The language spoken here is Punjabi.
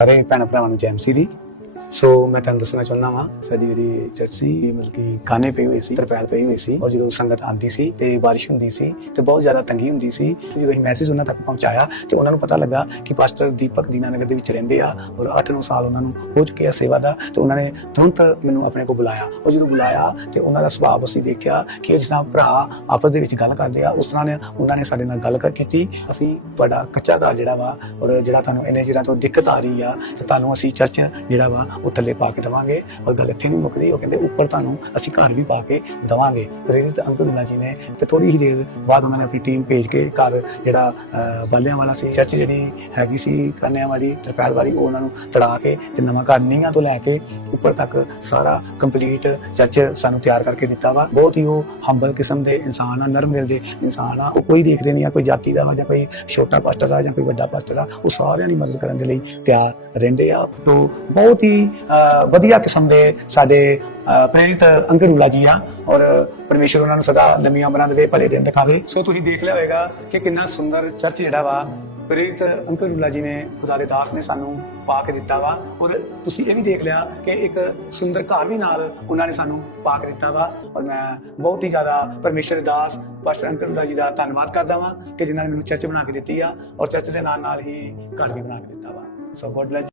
ਸਾਰੇ ਭੈਣ ਭਰਾਵਾਂ ਨੂੰ ਜੈਮਸੀ ਦੀ ਸੋ ਮੈਂ ਤੁਹਾਨੂੰ ਦੱਸਣਾ ਚਾਹੁੰਦਾ ਵਾਂ, ਸਾਡੀ ਜਿਹੜੀ ਚਰਚ ਸੀ, ਮਤਲਬ ਕਿ ਖਾਨੇ ਪਈ ਹੋਈ ਸੀ, ਤਰਪੈਲ ਪਈ ਹੋਈ ਸੀ ਔਰ ਜਦੋਂ ਸੰਗਤ ਆਉਂਦੀ ਸੀ ਤੇ ਬਾਰਿਸ਼ ਹੁੰਦੀ ਸੀ ਤੇ ਬਹੁਤ ਜ਼ਿਆਦਾ ਤੰਗੀ ਹੁੰਦੀ ਸੀ, ਜਦੋਂ ਅਸੀਂ ਮੈਸੇਜ ਉਹਨਾਂ ਤੱਕ ਪਹੁੰਚਾਇਆ ਤੇ ਉਹਨਾਂ ਨੂੰ ਪਤਾ ਲੱਗਾ ਕਿ ਪਾਸਟਰ ਦੀਪਕ ਦੀਨਾਨਗਰ ਦੇ ਵਿੱਚ ਰਹਿੰਦੇ ਆ ਔਰ 8-9 ਸਾਲ ਉਹਨਾਂ ਨੂੰ ਹੋ ਚੁੱਕੇ ਆ ਸੇਵਾ ਦਾ ਤੇ ਉਹਨਾਂ ਨੇ ਤੁਰੰਤ ਮੈਨੂੰ ਆਪਣੇ ਕੋਲ ਬੁਲਾਇਆ। ਉਹ ਜਦੋਂ ਬੁਲਾਇਆ ਤੇ ਉਹਨਾਂ ਦਾ ਸੁਭਾਅ ਅਸੀਂ ਦੇਖਿਆ ਕਿ ਜਿਸ ਤਰ੍ਹਾਂ ਭਰਾ ਆਪਸ ਦੇ ਵਿੱਚ ਗੱਲ ਕਰਦੇ ਆ, ਉਸ ਤਰ੍ਹਾਂ ਨੇ ਉਹਨਾਂ ਨੇ ਸਾਡੇ ਨਾਲ ਗੱਲ ਕਰ ਕੀਤੀ। ਅਸੀਂ ਤੁਹਾਡਾ ਕੱਚਾ ਘਰ ਜਿਹੜਾ ਵਾ ਔਰ ਜਿਹੜਾ ਤੁਹਾਨੂੰ ਇੰਨੇ ਚਿਰਾਂ ਤੋਂ ਦਿੱਕਤ ਆ ਰਹੀ ਆ ਤੇ ਤੁਹਾਨੂੰ ਅਸੀਂ ਚਰਚ ਜਿਹੜਾ ਵਾ ਉਹ ਥੱਲੇ ਪਾ ਕੇ ਦਵਾਂਗੇ ਔਰ ਗੱਲ ਇੱਥੇ ਨਹੀਂ ਮੁੱਕਦੀ ਉਹ ਕਹਿੰਦੇ ਉੱਪਰ ਤੁਹਾਨੂੰ ਅਸੀਂ ਘਰ ਵੀ ਪਾ ਕੇ ਦਵਾਂਗੇ। ਪ੍ਰੇਰਿਤ ਅੰਕੁਰਨਾ ਜੀ ਨੇ ਤੇ ਥੋੜੀ ਹੀ ਦੇਰ ਬਾਅਦ ਉਹਨਾਂ ਨੇ ਆਪਣੀ ਟੀਮ ਭੇਜ ਕੇ ਘਰ ਜਿਹੜਾ ਅਹ, ਬਾਲਿਆਂ ਵਾਲਾ ਸੀ ਚਰਚ ਜਿਹੜੀ ਹੈਗੀ ਸੀ ਕੰਨਿਆਂ ਵਾਲੀ ਤਰਪੈਲ ਵਾਲੀ ਉਹਨਾਂ ਨੂੰ ਤੜਾ ਕੇ ਤੇ ਨਵਾਂ ਘਰ ਨੀਹਾਂ ਤੋਂ ਲੈ ਕੇ ਉੱਪਰ ਤੱਕ ਸਾਰਾ ਕੰਪਲੀਟ ਚਰਚ ਸਾਨੂੰ ਤਿਆਰ ਕਰਕੇ ਦਿੱਤਾ ਵਾ। ਬਹੁਤ ਹੀ ਉਹ ਹੰਬਲ ਕਿਸਮ ਦੇ ਇਨਸਾਨ ਆ ਨਰਮ ਦਿਲ ਦੇ ਇਨਸਾਨ ਆ। ਉਹ ਕੋਈ ਦੇਖਦੇ ਨਹੀਂ ਆ ਕੋਈ ਜਾਤੀ ਦਾ ਵਾ ਜਾਂ ਕੋਈ ਛੋਟਾ ਪਾਸਟਰ ਆ ਜਾਂ ਕੋਈ ਵੱਡਾ ਪਾਸਟਰ ਆ ਉਹ ਸਾਰਿਆਂ ਦੀ ਮਦਦ ਕਰਨ ਦੇ ਲਈ ਤਿਆਰ ਰਹਿੰਦੇ ਆ। ਤੋਂ ਬਹੁਤ ਹੀ ਅਹ, ਵਧੀਆ ਕਿਸਮ ਦੇ ਸਾਡੇ ਅਹ, ਪ੍ਰੇਰਿਤ ਅੰਕਰੂਲਾ ਜੀ ਆ। ਔਰ ਪਰਮੇਸ਼ਰ ਉਹਨਾਂ ਨੂੰ ਸਦਾ ਲੰਮੀਆਂ ਉਮਰਾਂ ਦੇਵੇ ਭਲੇ ਦਿਨ ਦਿਖਾਵੇ। ਸੋ ਤੁਸੀਂ ਦੇਖ ਲਿਆ ਹੋਵੇਗਾ ਕਿ ਕਿੰਨਾ ਸੁੰਦਰ ਚਰਚ ਜਿਹੜਾ ਵਾ ਪ੍ਰੇਰਿਤ ਅੰਕਰੂਲਾ ਜੀ ਨੇ, ਖੁਦਾ ਦੇ ਦਾਸ ਨੇ ਸਾਨੂੰ ਪਾ ਕੇ ਦਿੱਤਾ ਵਾ। ਔਰ ਤੁਸੀਂ ਇਹ ਵੀ ਦੇਖ ਲਿਆ ਕਿ ਇੱਕ ਸੁੰਦਰ ਘਰ ਵੀ ਨਾਲ ਉਹਨਾਂ ਨੇ ਸਾਨੂੰ ਪਾ ਕੇ ਦਿੱਤਾ ਵਾ। ਔਰ ਮੈਂ ਬਹੁਤ ਹੀ ਜ਼ਿਆਦਾ ਪਰਮੇਸ਼ਰ ਦੇ ਦਾਸ, ਪਾਸਟਰ ਅੰਕਰੂਲਾ ਜੀ ਦਾ ਧੰਨਵਾਦ ਕਰਦਾ ਵਾਂ ਕਿ ਜਿਨ੍ਹਾਂ ਨੇ ਮੈਨੂੰ ਚਰਚ ਬਣਾ ਕੇ ਦਿੱਤੀ ਆ। ਔਰ ਚਰਚ ਦੇ ਨਾਲ ਨਾਲ ਹੀ ਘਰ ਵੀ ਬਣਾ ਕੇ ਦਿੱਤਾ ਵਾ। ਸੋ ਗੋਡ ਬlesਸ